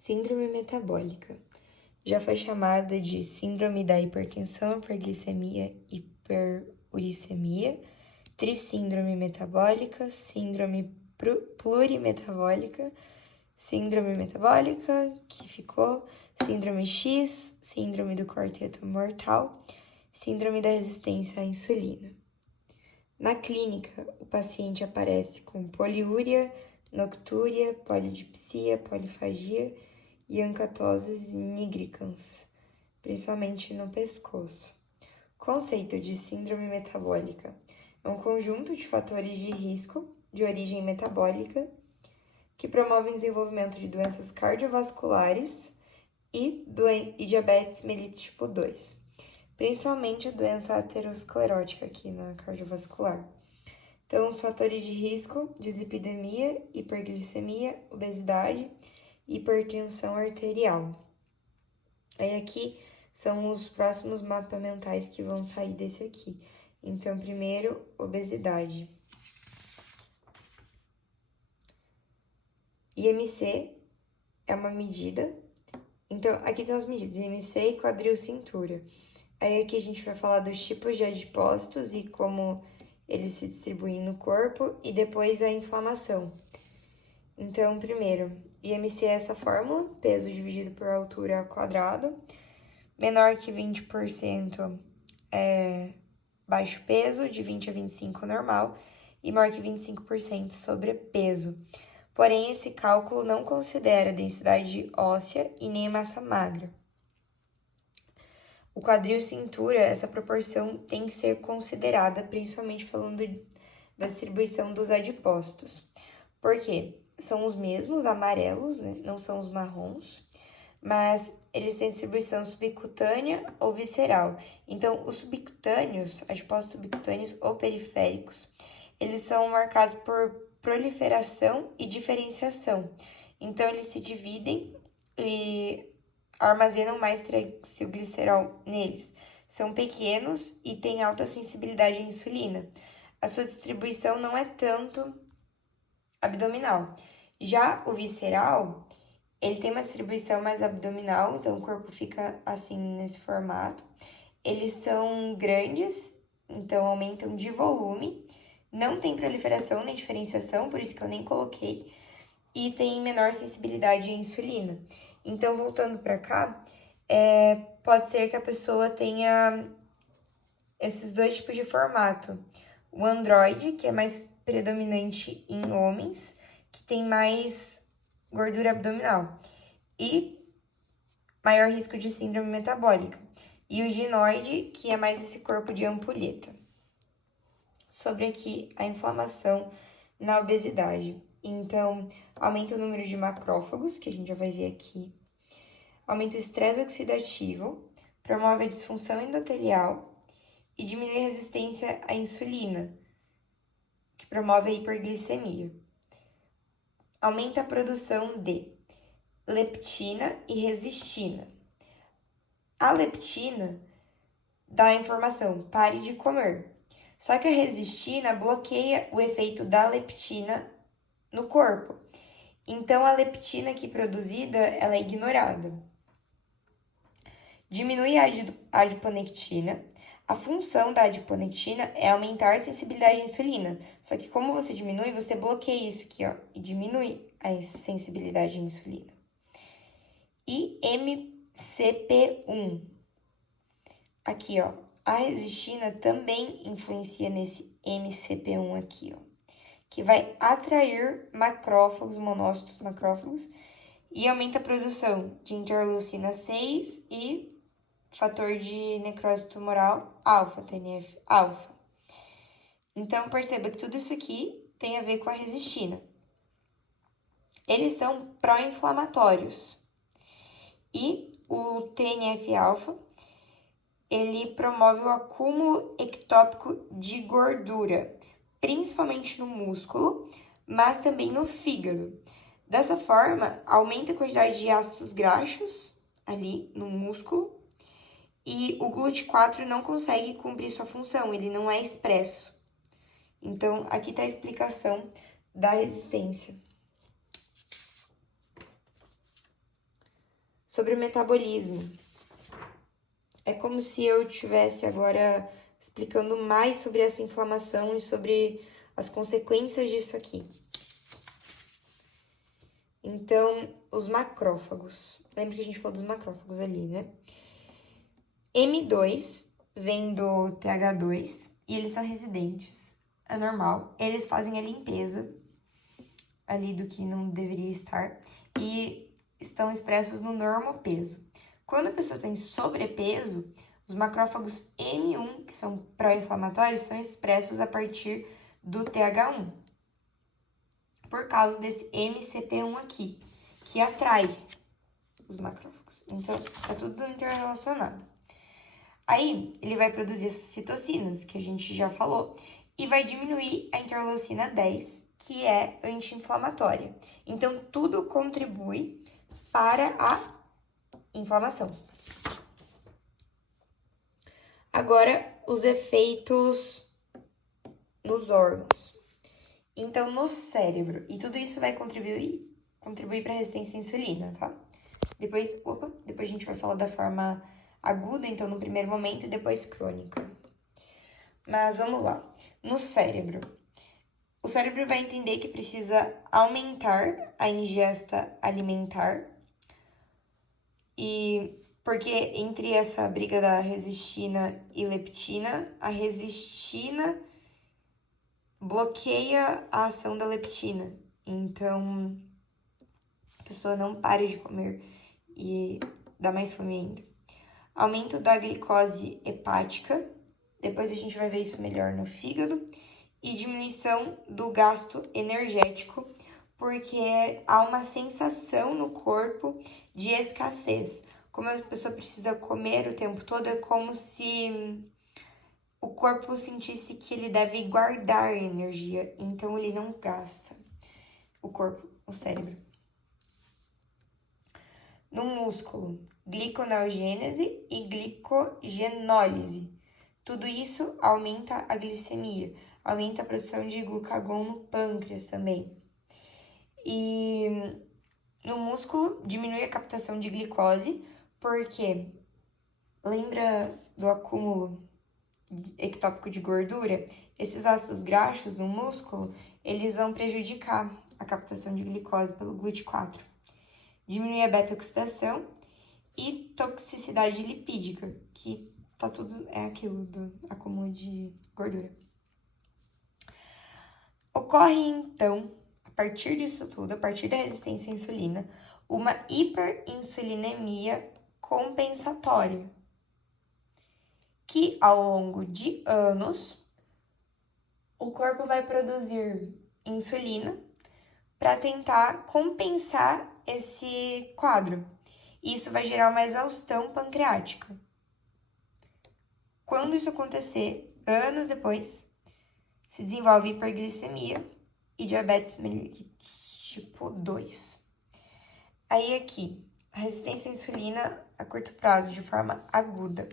Síndrome metabólica. Já foi chamada de síndrome da hipertensão, hiperglicemia, hiperuricemia, trissíndrome metabólica, síndrome plurimetabólica, síndrome metabólica, que ficou, síndrome X, síndrome do quarteto mortal, síndrome da resistência à insulina. Na clínica, o paciente aparece com poliúria, noctúria, polidipsia, polifagia e ancatoses nigricans, principalmente no pescoço. O conceito de síndrome metabólica é um conjunto de fatores de risco de origem metabólica que promovem o desenvolvimento de doenças cardiovasculares e diabetes mellitus tipo 2, principalmente a doença aterosclerótica aqui na cardiovascular. Então, os fatores de risco: dislipidemia, hiperglicemia, obesidade e hipertensão arterial. Aí aqui são os próximos mapas mentais que vão sair desse aqui. Então, primeiro, obesidade. IMC é uma medida. Então, aqui tem as medidas, IMC e quadril cintura. Aí aqui a gente vai falar dos tipos de adipócitos e como eles se distribuem no corpo e depois a inflamação. Então, primeiro, IMC é essa fórmula, peso dividido por altura ao quadrado. Menor que 20% é baixo peso, de 20 a 25 normal, e maior que 25% sobrepeso. Porém, esse cálculo não considera a densidade óssea e nem a massa magra. O quadril cintura, essa proporção tem que ser considerada, principalmente falando da distribuição dos adipócitos. Por quê? São os mesmos amarelos, né? Não são os marrons, mas eles têm distribuição subcutânea ou visceral. Então, os subcutâneos, adipócitos subcutâneos ou periféricos, eles são marcados por proliferação e diferenciação. Então, eles se dividem e armazenam mais triacilglicerol neles. São pequenos e têm alta sensibilidade à insulina. A sua distribuição não é tanto abdominal. Já o visceral, ele tem uma distribuição mais abdominal, então o corpo fica assim nesse formato. Eles são grandes, então aumentam de volume. Não tem proliferação nem diferenciação, por isso que eu nem coloquei. E tem menor sensibilidade à insulina. Então, voltando para cá, pode ser que a pessoa tenha esses dois tipos de formato. O androide, que é mais predominante em homens, que tem mais gordura abdominal e maior risco de síndrome metabólica. E o ginoide, que é mais esse corpo de ampulheta. Sobre aqui a inflamação na obesidade. Então, aumenta o número de macrófagos, que a gente já vai ver aqui. Aumenta o estresse oxidativo, promove a disfunção endotelial e diminui a resistência à insulina, que promove a hiperglicemia. Aumenta a produção de leptina e resistina. A leptina dá a informação: pare de comer. Só que a resistina bloqueia o efeito da leptina no corpo. Então, a leptina aqui produzida, ela é ignorada. Diminui a adiponectina. A função da adiponectina é aumentar a sensibilidade à insulina. Só que como você diminui, você bloqueia isso aqui, ó, e diminui a sensibilidade à insulina. E MCP1. Aqui, ó, a resistina também influencia nesse MCP1 aqui, ó, que vai atrair macrófagos, monócitos macrófagos, e aumenta a produção de interleucina 6 e fator de necrose tumoral alfa, TNF-alfa. Então, perceba que tudo isso aqui tem a ver com a resistina. Eles são pró-inflamatórios. E o TNF-alfa, ele promove o acúmulo ectópico de gordura, principalmente no músculo, mas também no fígado. Dessa forma, aumenta a quantidade de ácidos graxos ali no músculo e o GLUT4 não consegue cumprir sua função, ele não é expresso. Então, aqui está a explicação da resistência. sobre o metabolismo. É como se eu estivesse agora explicando mais sobre essa inflamação e sobre as consequências disso aqui. Então, os macrófagos. Lembra que a gente falou dos macrófagos ali, né? M2 vem do TH2 e eles são residentes. É normal. Eles fazem a limpeza ali do que não deveria estar e estão expressos no normopeso. Quando a pessoa tem sobrepeso, os macrófagos M1, que são pró-inflamatórios, são expressos a partir do TH1, por causa desse MCP1 aqui, que atrai os macrófagos. Então, é tudo interrelacionado. Aí, ele vai produzir as citocinas, que a gente já falou, e vai diminuir a interleucina 10, que é anti-inflamatória. Então, tudo contribui para a inflamação. Agora, os efeitos nos órgãos. Então, no cérebro, e tudo isso vai contribuir para a resistência à insulina, tá? Depois a gente vai falar da forma aguda, então, no primeiro momento, e depois crônica. Mas vamos lá. No cérebro, o cérebro vai entender que precisa aumentar a ingesta alimentar, e porque entre essa briga da resistina e leptina, a resistina bloqueia a ação da leptina. Então, a pessoa não para de comer e dá mais fome ainda. Aumento da glicose hepática, depois a gente vai ver isso melhor no fígado. E diminuição do gasto energético, porque há uma sensação no corpo de escassez. Como a pessoa precisa comer o tempo todo, é como se o corpo sentisse que ele deve guardar energia, então ele não gasta o cérebro. No músculo, gliconeogênese e glicogenólise. Tudo isso aumenta a glicemia, aumenta a produção de glucagon no pâncreas também. E no músculo, diminui a captação de glicose, porque lembra do acúmulo ectópico de gordura? Esses ácidos graxos no músculo, eles vão prejudicar a captação de glicose pelo GLUT4. Diminui a beta-oxidação e toxicidade lipídica, que tá tudo, é aquilo do acúmulo de gordura. Ocorre, então, a partir disso tudo, a partir da resistência à insulina, uma hiperinsulinemia compensatória, que ao longo de anos, o corpo vai produzir insulina para tentar compensar esse quadro. Isso vai gerar uma exaustão pancreática. Quando isso acontecer, anos depois, se desenvolve hiperglicemia e diabetes mellitus tipo 2. Aí aqui, a resistência à insulina a curto prazo, de forma aguda.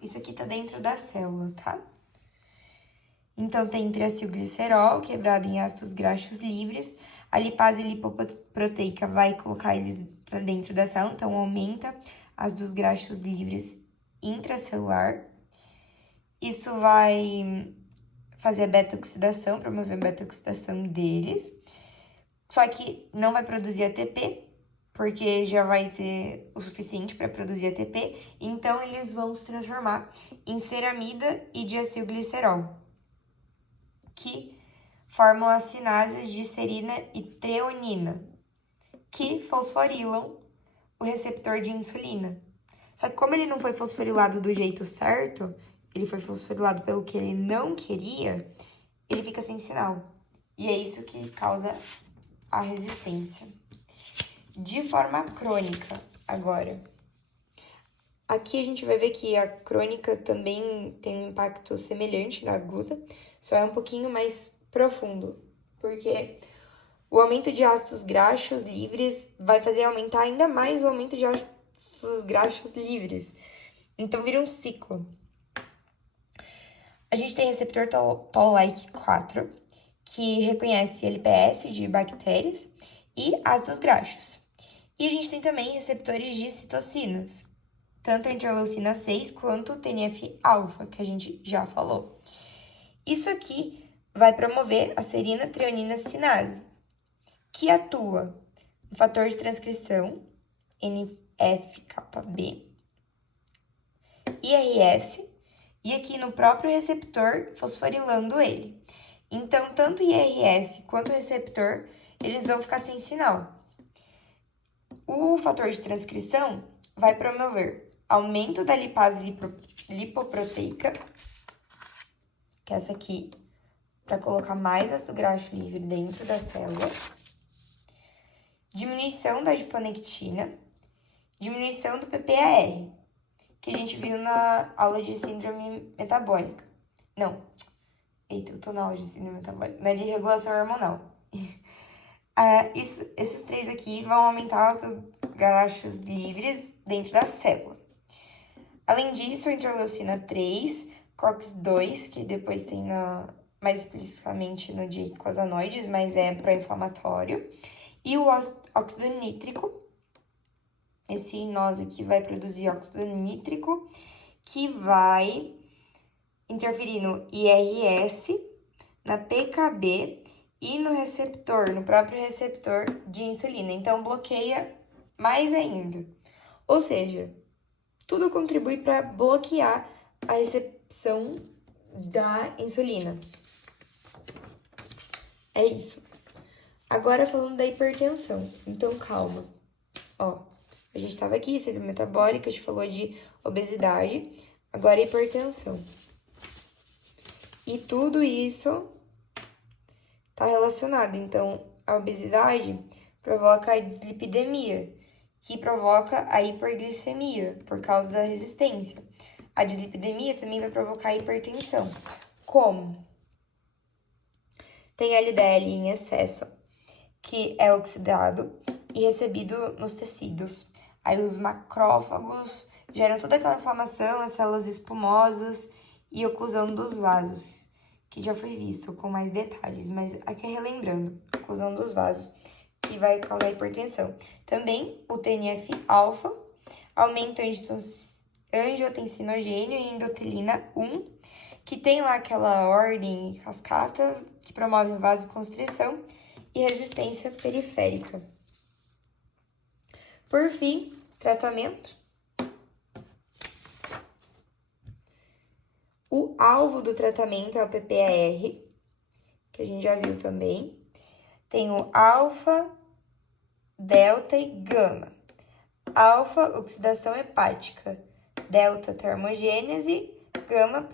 Isso aqui tá dentro da célula, tá? Então, tem triacilglicerol, quebrado em ácidos graxos livres. A lipase lipoproteica vai colocar eles para dentro da célula, então aumenta ácidos graxos livres intracelular. Isso vai fazer a beta-oxidação, promover a beta-oxidação deles. Só que não vai produzir ATP, porque já vai ter o suficiente para produzir ATP. Então, eles vão se transformar em ceramida e diacilglicerol, que formam as cinases de serina e treonina, que fosforilam o receptor de insulina. Só que como ele não foi fosforilado do jeito certo, ele foi fosforilado pelo que ele não queria, ele fica sem sinal. E é isso que causa a resistência. De forma crônica, agora. Aqui a gente vai ver que a crônica também tem um impacto semelhante na aguda, só é um pouquinho mais profundo, porque o aumento de ácidos graxos livres vai fazer aumentar ainda mais o aumento de ácidos graxos livres. Então, vira um ciclo. A gente tem receptor Toll-like 4, que reconhece LPS de bactérias e ácidos graxos. E a gente tem também receptores de citocinas, tanto a interleucina 6 quanto o TNF-alfa, que a gente já falou. Isso aqui vai promover a serina treonina cinase, que atua no fator de transcrição NF-κB, IRS, e aqui no próprio receptor fosforilando ele. Então, tanto IRS quanto o receptor, eles vão ficar sem sinal. O fator de transcrição vai promover aumento da lipase lipoproteica, que é essa aqui, para colocar mais ácido graxo livre dentro da célula, diminuição da adiponectina, diminuição do PPAR, que a gente viu na aula de síndrome metabólica. Não, eita, eu tô na aula de síndrome metabólica, na de regulação hormonal. Esses três aqui vão aumentar os graxos livres dentro da célula. Além disso, a interleucina 3, COX-2, que depois tem mais explicitamente no de icosanoides, mas é pró-inflamatório, e o óxido nítrico. Esse nós aqui vai produzir óxido nítrico, que vai interferir no IRS, na PKB e no receptor, no próprio receptor de insulina. Então, bloqueia mais ainda. Ou seja, tudo contribui para bloquear a recepção da insulina. É isso. Agora, falando da hipertensão. Então, calma. Ó, a gente estava aqui, síndrome metabólica, a gente falou de obesidade. Agora, hipertensão. E tudo isso está relacionado. Então, a obesidade provoca a dislipidemia, que provoca a hiperglicemia, por causa da resistência. A dislipidemia também vai provocar a hipertensão. Como? Tem LDL em excesso, que é oxidado e recebido nos tecidos. Aí os macrófagos geram toda aquela inflamação, as células espumosas e oclusão dos vasos, que já foi visto com mais detalhes, mas aqui relembrando, oclusão dos vasos, que vai causar hipertensão. Também o TNF-alfa aumenta a angiotensinogênio e endotelina 1, que tem lá aquela ordem cascata que promove vasoconstrição e resistência periférica. Por fim, tratamento. O alvo do tratamento é o PPAR, que a gente já viu também. Tem o alfa, delta e gama. Alfa, oxidação hepática. Delta, termogênese. Gama,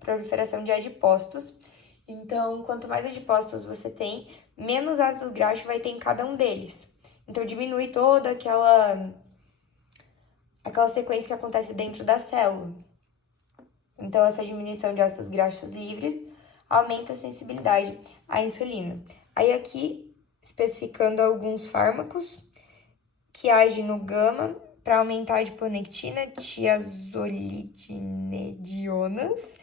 proliferação de adipócitos. Então, quanto mais adipócitos você tem, menos ácido graxo vai ter em cada um deles. Então, diminui toda aquela sequência que acontece dentro da célula. Então, essa diminuição de ácidos graxos livres aumenta a sensibilidade à insulina. Aí, aqui, especificando alguns fármacos que agem no gama para aumentar a adiponectina, tiazolidinedionas.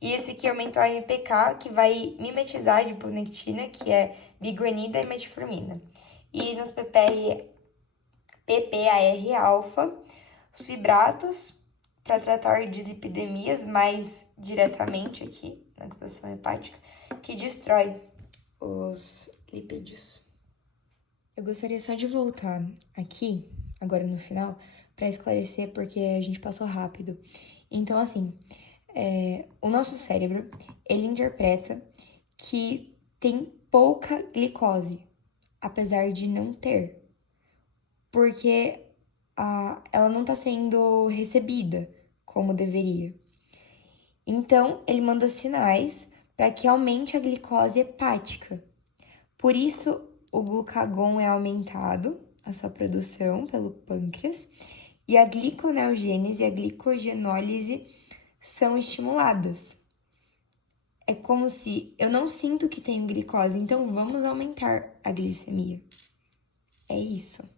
E esse aqui aumenta a MPK, que vai mimetizar a adiponectina, que é biguanida e metformina. E nos PPAR-alfa, os fibratos, para tratar dislipidemias mais diretamente aqui, na oxidação hepática, que destrói os lipídios. Eu gostaria só de voltar aqui, agora no final, para esclarecer, porque a gente passou rápido. Então, assim, o nosso cérebro, ele interpreta que tem pouca glicose, apesar de não ter, porque ela não está sendo recebida como deveria. Então, ele manda sinais para que aumente a glicose hepática. Por isso, o glucagon é aumentado, a sua produção pelo pâncreas, e a gliconeogênese e a glicogenólise são estimuladas. É como se eu não sinto que tenho glicose, então vamos aumentar a glicemia. É isso.